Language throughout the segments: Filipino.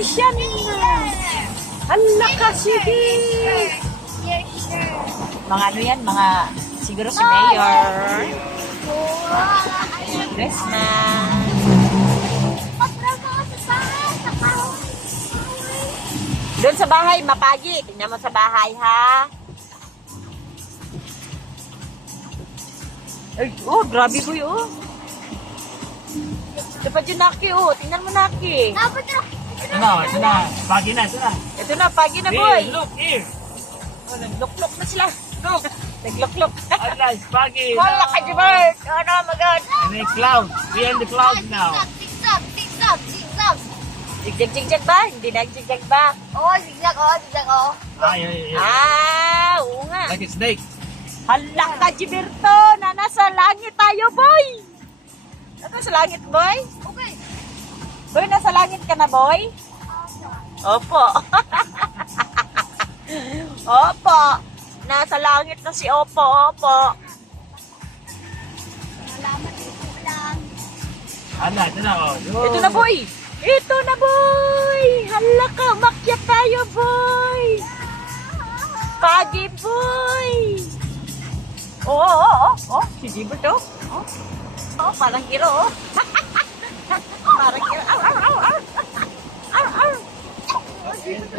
Siya na. Hala ka, sige. Yes, sir. Mga ano yan, mga siguro si Mayor. Christmas. Doon sa bahay, mapagi. Tingnan mo sa bahay, ha? Ay, oh, grabe ko yun. Ito pa dyan, Naki, oh. Tingnan mo, Naki. Dapat Ito na. Pagi na, ito na. Ito na, pagi na, boy. Here, look, here. Oh, nagluklok na sila. Look, nagluklok. Allah, pagi. Wala ka, Jibert. Oh my God. And then clouds. We are in the clouds now. zigzag. Zigzag ba? Hindi nag-zigzag ba? Oh, zigzag, oh. Yeah. Ah, oo nga. Like a snake. Hala ka, Gilberto, na nasa langit tayo, boy. Nasa langit, boy? Okay. Boy, nasa langit ka na, boy? Opo. Opo. Nasa langit na si Opo. Salamat ito lang. Allah, ito na. Oh. Ito na, boy. Ito na, boy. Hala ka, umakyat tayo, boy. Pagi, boy. Oh. Si Gilberto. Oh, parang hero, oh. Parang hero. Ow.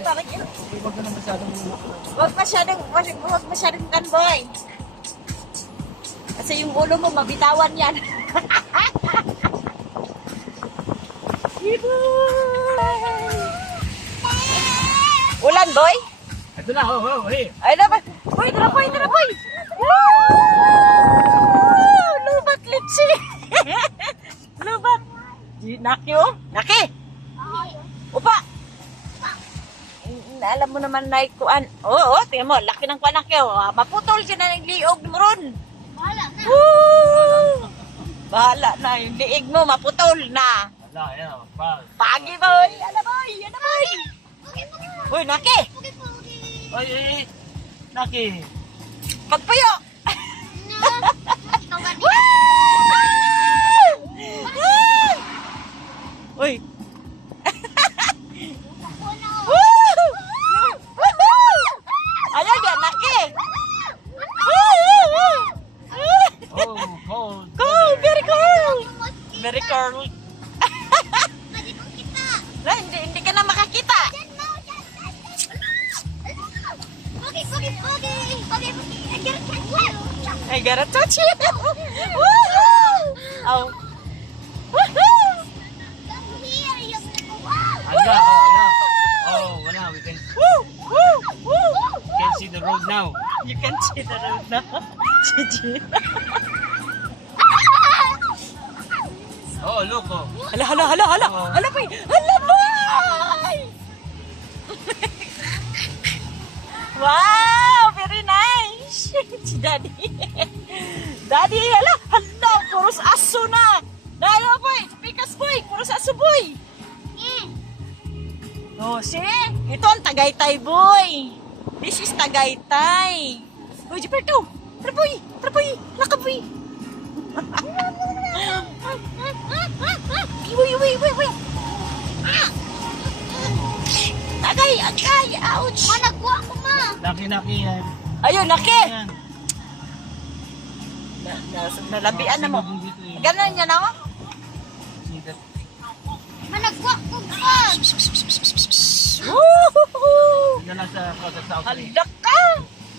Parang hero. Huwag ka na masyadong Huwag masyadong kan, boy. Kasi yung ulo mo, mabitawan yan. Ulan, boy? Ito na, hey. Ay, na ba? Boy, tara, boy. Woo! Lubat, litsi. Lubat. Naki, oh. Naki. Upa. Alam mo naman na ikuan. Oo, tingnan mo. Laki ng kuan, Naki, oh. Maputol siya na ng liog mo ron. Bahala na. Woo! Bahala na. Yung liig mo, maputol na. Allah, yan. Pag. Pagi, boy. Ano, boy? Okay. Uy, Naki. Ay. Naki. Magpuyo. Uy. Ayaw yan, Naki. Oh, cold. Cold, very cold. Very cold. Hindi ka na makakita. I gotta touch it. Woohoo! Oh. Woohoo! Allah, wala. We can see the road now. You can see the road now. Gigi. Oh, look, oh. Hala. Hala, boy. Hala, boy. Wow, very nice. Si Daddy. Daddy, hala. Puros aso na. Dalo, boy. Pikas, boy. Puros aso, boy. Oh, see? Ito ang Tagaytay, boy. This is Tagaytay. Boy, Gilberto. Tara, boy. Laka, boy. Wait. Agay, ouch. Managwa ko, ma. Naki yan. Ayun, Naki. Yan. Nalabian na mo. Dito, eh. Ganun yan, ako. See that? Managwa ko, ma. Woohoo! Yan lang sa South Ridge. Halak ka.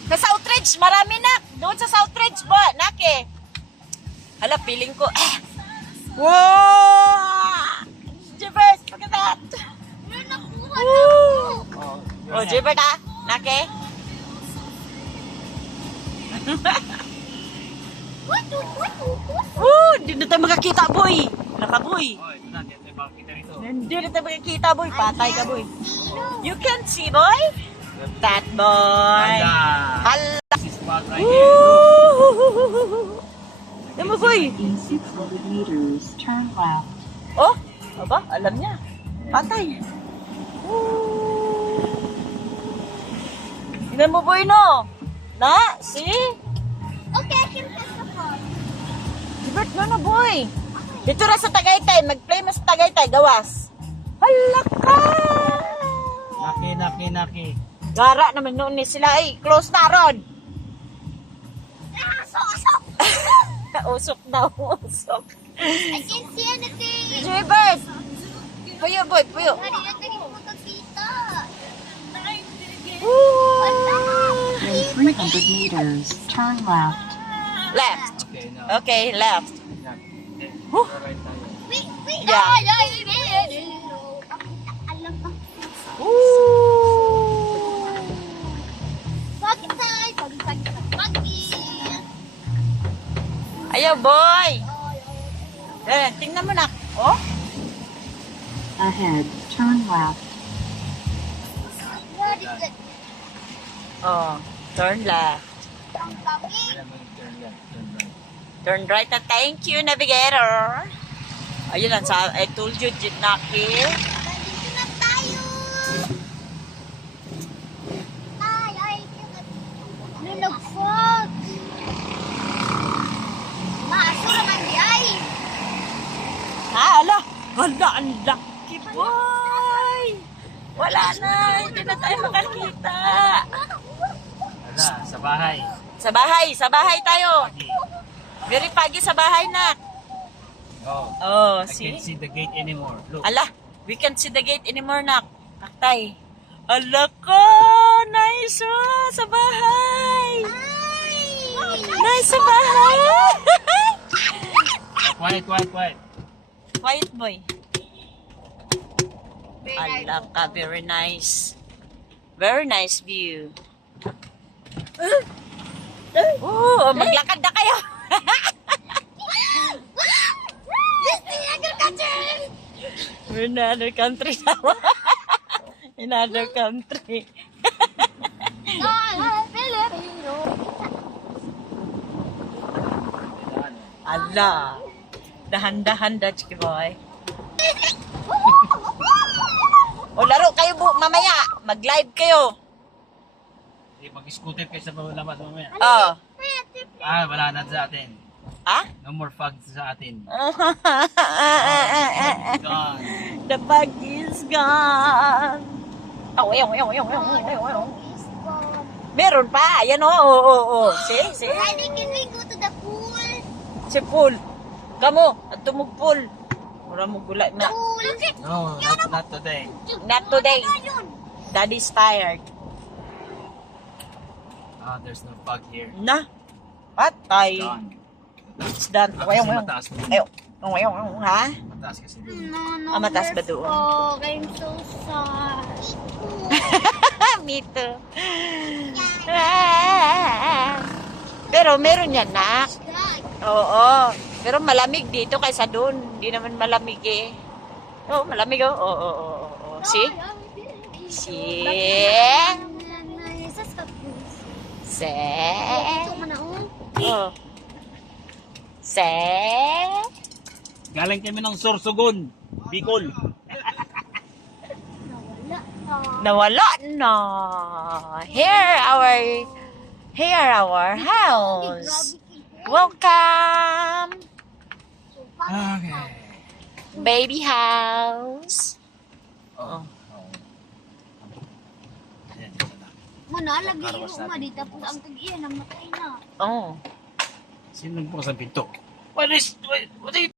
Sa Southridge, marami na. Doon sa Southridge, Naki. Hala, feeling ko. Wow! Jibert, look at that. Nakuha na Woo! ako. Oh, Jibert, Naki. What? Woo! Hindi na tayo makakita, boy. Laka, boy. Oh, ito na. Dito tayo makikita rito. Hindi na tayo makakita, boy. Patay ka, boy. You can see, boy. That boy. Allah. Hala. This is spot right here. Look. Woo! Yan mo, boy. In 600 meters, turn left. Oh, aba, alam niya. Patay. Tingnan mo, boy, no? Na, see? Okay, I can press the phone. Gilbert, no, boy. Dito na sa Tagaytay. Mag-play mo sa Tagaytay. Gawas. Hala ka! Naki. Gara naman noon ni sila ay close na ron. Usok daw, usok. I can't see anything. Jaybird! Puyo boy, puyo. Daddy, hindi ko makakita. In 300 meters, turn left. Left. Okay, no. Okay, left. Huh? Right tayo. Wait. Yeah. Alam ko. Ooh. Bakit tayo? Pagi. Ayaw boy. Tingnan mo na. Oh? Ahead, turn left. What is it? Oh, turn left. Ang pagi. Kailan mo yung turn left, turn right. Turn right na thank you, navigator. Ayun lang, I told you, Naki. Nandito na tayo. Nunugfog. Maaso naman di ay. Ha, ala. Hala, ang lucky boy. Wala na, hindi na tayo makakita. Wala, sa bahay. Sa bahay tayo. Pagi. Very pagi sa bahay na. Oh. Oh, I see? can't see the gate anymore. Look. Ala, we can't see the gate anymore, nak. Taktay. Ala ko, nice oh, sa bahay. Nice sa bahay. Quiet. Quiet boy. Ala ka, very nice. Very nice view. Oh, maglakad na kayo. We're in another country now. In another country. Ala. Dahan-dahan da, chiki boy. O, laro kayo mamaya. Mag-live kayo. Mag-scooter kayo sa labas mamaya. Oh. Wala na sa atin. Ah? No more fog sa atin. Gone. The bug is gone. Oh, meron pa. Ayan oh. See? Daddy, can we go to the pool? Si pool. Kamo, at tumugpool. Mura mo gulay na. Pool. No, not today. Not today. Daddy's tired. There's no fog here. Na. Patay. Gone. It's done. Kasi mataas na. Ayaw. Ha? Mataas kasi dun. No, Mataas ba doon? fog. I'm so sad. Me too. Pero meron yan, nak. Oo. Pero malamig dito kaysa doon. Hindi naman malamig eh. Oo, malamig oh. Oo. See? See? See? Oh. See? Galing kami ng Sorsogon, Bicol. Nawala na. Here our house. Welcome. Okay. Baby house. Oh. Ayan, isa na. Mana, lagi yung umadita po ang tag-iyan, namatay na. Oh. Sino nagbukas ang pinto? What is